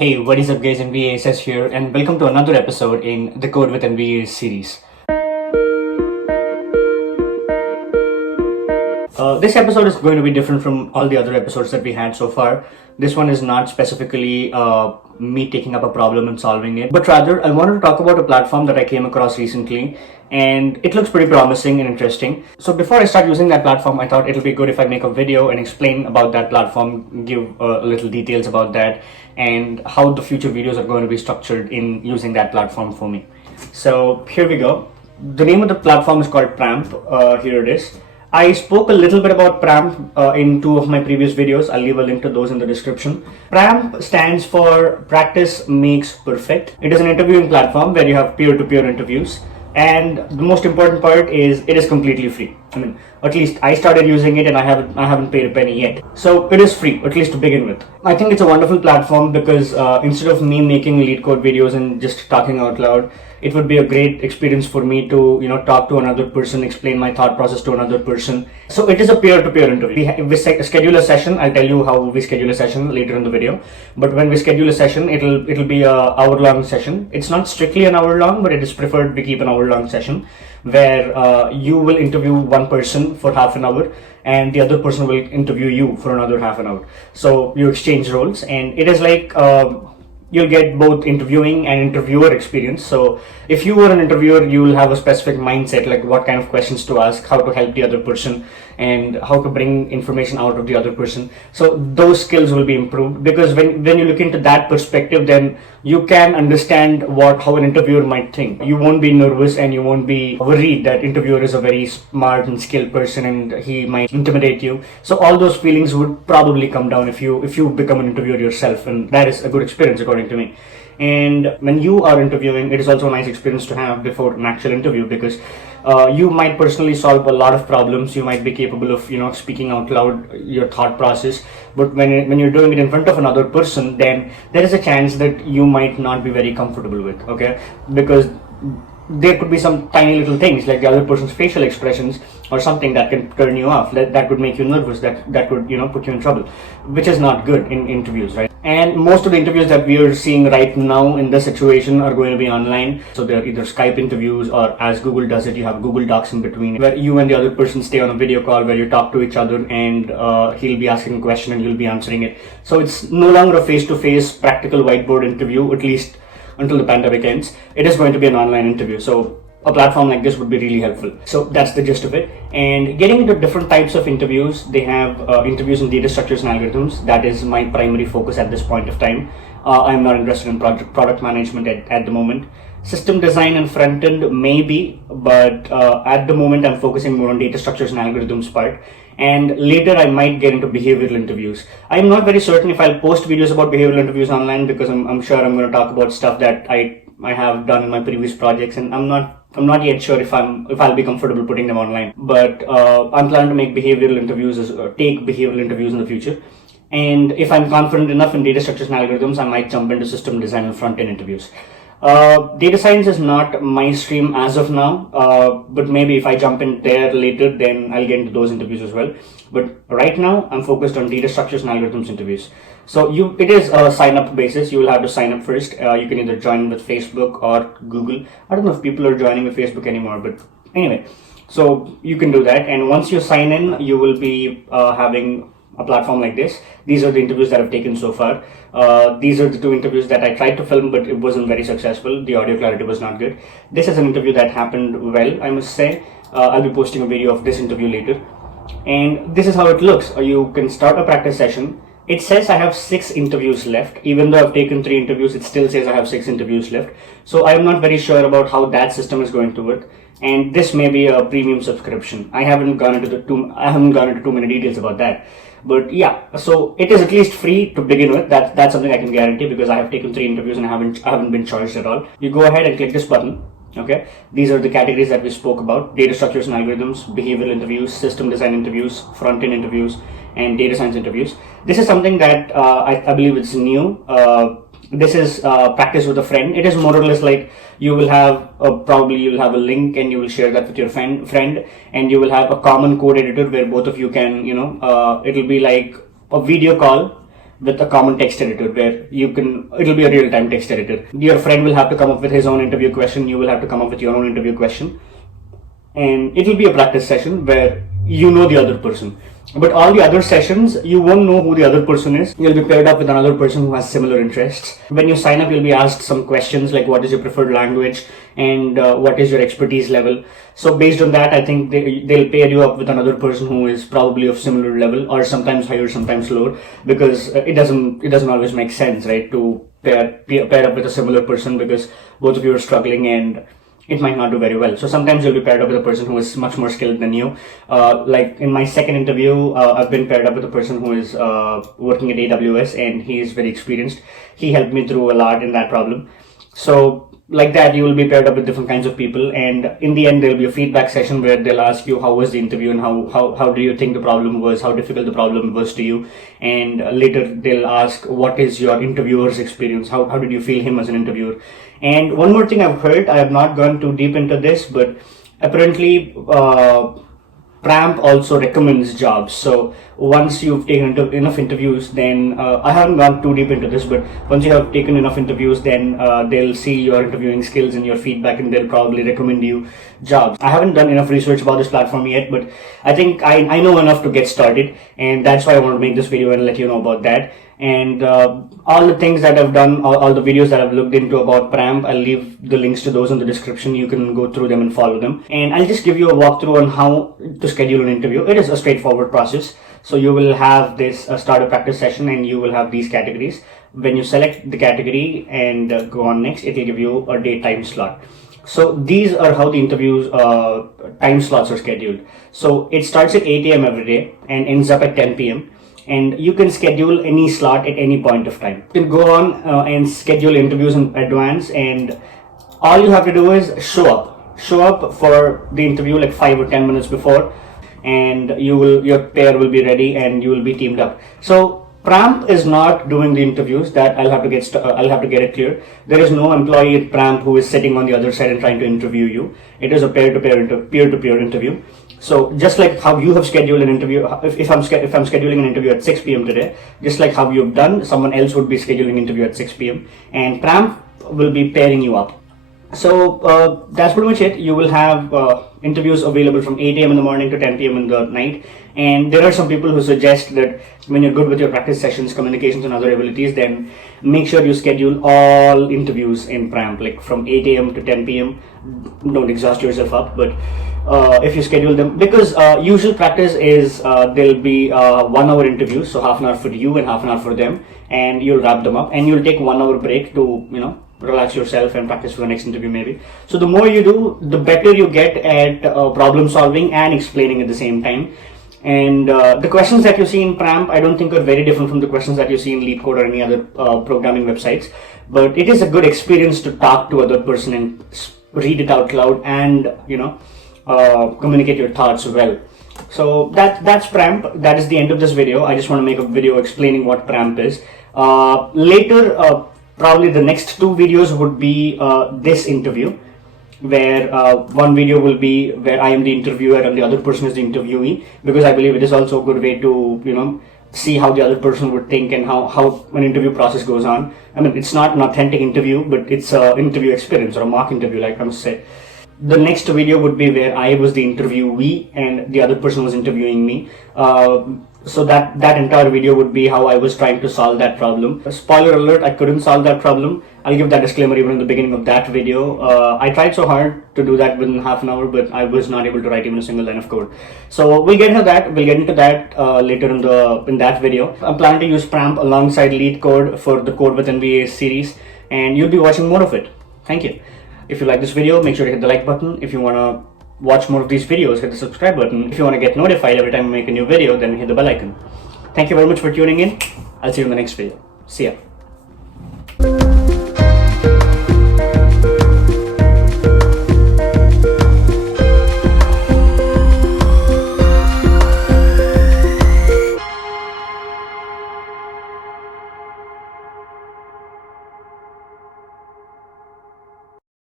Hey, what is up guys, Nvas here and welcome to another episode in the Code with Nvas series. This episode is going to be different from all the other episodes that we had so far. This one is not specifically me taking up a problem and solving it, but rather I wanted to talk about a platform that I came across recently and it looks pretty promising and interesting. So before I start using that platform, I thought it'll be good if I make a video and explain about that platform, give little details about that and how the future videos are going to be structured in using that platform for me. So here we go. The name of the platform is called Pramp. Here it is. I spoke a little bit about Pramp in two of my previous videos. I'll leave a link to those in the description. Pramp stands for Practice Makes Perfect. It is an interviewing platform where you have peer-to-peer interviews. And the most important part is it is completely free. I mean, at least I started using it and I haven't paid a penny yet. So it is free, at least to begin with. I think it's a wonderful platform because instead of me making lead code videos and just talking out loud, it would be a great experience for me to, talk to another person, explain my thought process to another person. So it is a peer-to-peer interview. We schedule a session. I'll tell you how we schedule a session later in the video. But when we schedule a session, it'll be a hour-long session. It's not strictly an hour long, but it is preferred to keep an hour-long session where you will interview one person for half an hour and the other person will interview you for another half an hour. So you exchange roles and it is like you'll get both interviewing and interviewer experience. So if you were an interviewer, you will have a specific mindset, like what kind of questions to ask, how to help the other person, and how to bring information out of the other person. So those skills will be improved because when you look into that perspective, then you can understand how an interviewer might think. You won't be nervous and you won't be worried that interviewer is a very smart and skilled person and he might intimidate you. So all those feelings would probably come down if you become an interviewer yourself, and that is a good experience according to me. And when you are interviewing, it is also a nice experience to have before an actual interview because you might personally solve a lot of problems. You might be capable of speaking out loud your thought process, but when you're doing it in front of another person, then there is a chance that you might not be very comfortable with, okay, because there could be some tiny little things like the other person's facial expressions or something that can turn you off, that could make you nervous, that could put you in trouble, which is not good in interviews, right? And most of the interviews that we are seeing right now in this situation are going to be online. So they're either Skype interviews or, as Google does it, you have Google Docs in between where you and the other person stay on a video call where you talk to each other and he'll be asking a question and you'll be answering it. So it's no longer a face-to-face practical whiteboard interview, at least until the pandemic ends. It is going to be an online interview. So a platform like this would be really helpful. So that's the gist of it. And getting into different types of interviews, they have interviews in data structures and algorithms. That is my primary focus at this point of time. I'm not interested in product management at the moment. System design and front end maybe, but at the moment I'm focusing more on data structures and algorithms part. And later I might get into behavioral interviews. I'm not very certain if I'll post videos about behavioral interviews online because I'm sure I'm going to talk about stuff that I have done in my previous projects, and I'm not yet sure if I'll be comfortable putting them online. But I'm planning to make behavioral interviews take behavioral interviews in the future. And if I'm confident enough in data structures and algorithms, I might jump into system design and front end interviews. Data science is not my stream as of now, but maybe if I jump in there later, then I'll get into those interviews as well. But right now, I'm focused on data structures and algorithms interviews. So it is a sign-up basis. You will have to sign up first. You can either join with Facebook or Google. I don't know if people are joining with Facebook anymore, but anyway, so you can do that. And once you sign in, you will be having a platform like this. These are the interviews that I've taken so far. These are the two interviews that I tried to film, but it wasn't very successful. The audio clarity was not good. This is an interview that happened well, I must say. I'll be posting a video of this interview later. And this is how it looks. You can start a practice session. It says I have 6 interviews left. Even though I've taken 3 interviews, it still says I have 6 interviews left. So I'm not very sure about how that system is going to work. And this may be a premium subscription. I haven't gone into too many details about that. But yeah, so it is at least free to begin with. That's something I can guarantee because I have taken 3 interviews and I haven't been charged at all. You go ahead and click this button. Okay, these are the categories that we spoke about: data structures and algorithms, behavioral interviews, system design interviews, front end interviews, and data science interviews. This is something that I believe it's new. This is practice with a friend. It is more or less like you will have you'll have a link and you will share that with your friend, and you will have a common code editor where both of you can it'll be like a video call with a common text editor where it'll be a real-time text editor. Your friend will have to come up with his own interview question, you will have to come up with your own interview question, and it will be a practice session where you know the other person. But all the other sessions, you won't know who the other person is. You'll be paired up with another person who has similar interests. When you sign up, you'll be asked some questions like what is your preferred language and what is your expertise level. So based on that, I think they'll pair you up with another person who is probably of similar level, or sometimes higher, sometimes lower, because it doesn't always make sense, right, to pair up with a similar person, because both of you are struggling and it might not do very well. So sometimes you'll be paired up with a person who is much more skilled than you. Like in my second interview, I've been paired up with a person who is working at AWS, and he is very experienced. He helped me through a lot in that problem. So like that, you will be paired up with different kinds of people, and in the end, there'll be a feedback session where they'll ask you how was the interview and how do you think the problem was, how difficult the problem was to you, and later they'll ask what is your interviewer's experience, how did you feel him as an interviewer. And one more thing I've heard, I have not gone too deep into this, but apparently Pramp also recommends jobs. So once you've taken enough interviews, then I haven't gone too deep into this, but once you have taken enough interviews, then they'll see your interviewing skills and your feedback, and they'll probably recommend you jobs. I haven't done enough research about this platform yet, but I think I know enough to get started, and that's why I want to make this video and let you know about that. And all the things that I've done, all the videos that I've looked into about Pramp, I'll leave the links to those in the description. You can go through them and follow them. And I'll just give you a walkthrough on how to schedule an interview. It is a straightforward process. So you will have this start a practice session, and you will have these categories. When you select the category and go on next, it will give you a date time slot. So these are how the interviews time slots are scheduled. So it starts at 8 a.m. every day and ends up at 10 p.m. And you can schedule any slot at any point of time. You can go on and schedule interviews in advance, and all you have to do is show up for the interview like 5 or 10 minutes before, and your pair will be ready and you will be teamed up. So Pramp is not doing the interviews. That I'll have to get it clear. There is no employee at Pramp who is sitting on the other side and trying to interview you. It is a peer-to-peer interview. So just like how you have scheduled an interview, if I'm scheduling an interview at 6 p.m. today, just like how you've done, someone else would be scheduling an interview at 6 p.m. and Pramp will be pairing you up. So that's pretty much it. You will have interviews available from 8 a.m. in the morning to 10 p.m. in the night. And there are some people who suggest that when you're good with your practice sessions, communications, and other abilities, then make sure you schedule all interviews in Pramp, like from 8 a.m. to 10 p.m. Don't exhaust yourself up, but if you schedule them, because usual practice is there'll be 1 hour interviews, so half an hour for you and half an hour for them, and you'll wrap them up, and you'll take 1 hour break to relax yourself and practice for the next interview maybe. So the more you do, the better you get at problem solving and explaining at the same time. And the questions that you see in Pramp, I don't think are very different from the questions that you see in LeetCode or any other programming websites. But it is a good experience to talk to other person and read it out loud and communicate your thoughts well. So that's Pramp. That is the end of this video. I just want to make a video explaining what Pramp is. Later, probably the next 2 videos would be this interview, where one video will be where I am the interviewer and the other person is the interviewee, because I believe it is also a good way to see how the other person would think and how an interview process goes on. I mean, it's not an authentic interview, but it's an interview experience or a mock interview, like I must say. The next video would be where I was the interviewee and the other person was interviewing me. So that entire video would be how I was trying to solve that problem. Spoiler alert, I couldn't solve that problem. I'll give that disclaimer even in the beginning of that video. I tried so hard to do that within half an hour, but I was not able to write even a single line of code. So we'll get into that. We'll get into that later in that video. I'm planning to use Pramp alongside LeetCode for the Code with NVS series, and you'll be watching more of it. Thank you. If you like this video, make sure to hit the like button. If you want to watch more of these videos, hit the subscribe button. If you want to get notified every time I make a new video, then hit the bell icon. Thank you very much for tuning in. I'll see you in the next video. See ya.